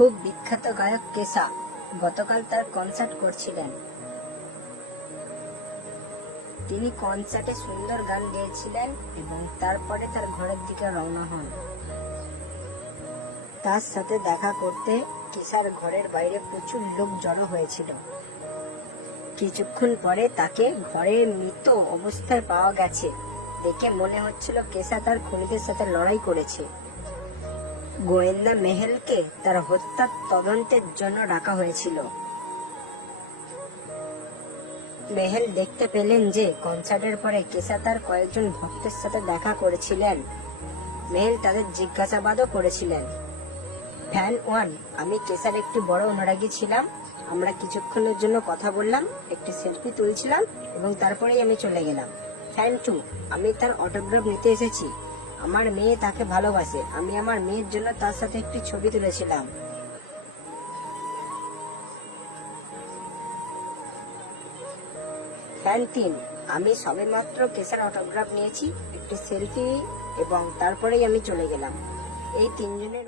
খুব বিখ্যাত গায়ক কেসা গতকাল তার কনসার্ট করছিলেন। তিনি কনসার্টে সুন্দর গান গেয়েছিলেন এবং তারপরে তার ঘরের দিকে রওনা হন। তার সাথে দেখা করতে কেসার ঘরের বাইরে প্রচুর লোক জড়ো হয়েছিল। কিছুক্ষণ পরে তাকে ঘরে মৃত অবস্থায় পাওয়া গেছে। দেখে মনে হচ্ছিল কেসা তার খুনিদের সাথে লড়াই করেছে। গোয়েন্দা মেহেলকে তার হত্যার তদন্তের জন্য ডাকা হয়েছিল। মেহেল দেখতে পেলেন যে কনসার্টের পরে কেসা তার কয়েকজন ভক্তের সাথে দেখা করেছিলেন। মেহেল তাদের জিজ্ঞাসাবাদও করেছিলেন। ফ্যান 1, আমি কেসার একটি বড় অনুরাগী ছিলাম। আমরা কিছুক্ষণের জন্য কথা বললাম, একটি সেলফি তুলছিলাম এবং তারপরেই আমি চলে গেলাম। ফ্যান 2, আমি তার অটোগ্রাফ নিতে এসেছি। আমার মেয়ে তাকে ভালোবাসে। আমি আমার মেয়ের জন্য তার সাথে একটি ছবি তুলেছিলাম। ফ্যান 3, আমি সবেমাত্র কেসার অটোগ্রাফ নিয়েছি, একটি সেলফি এবং তারপরেই আমি চলে গেলাম। এই তিনজনের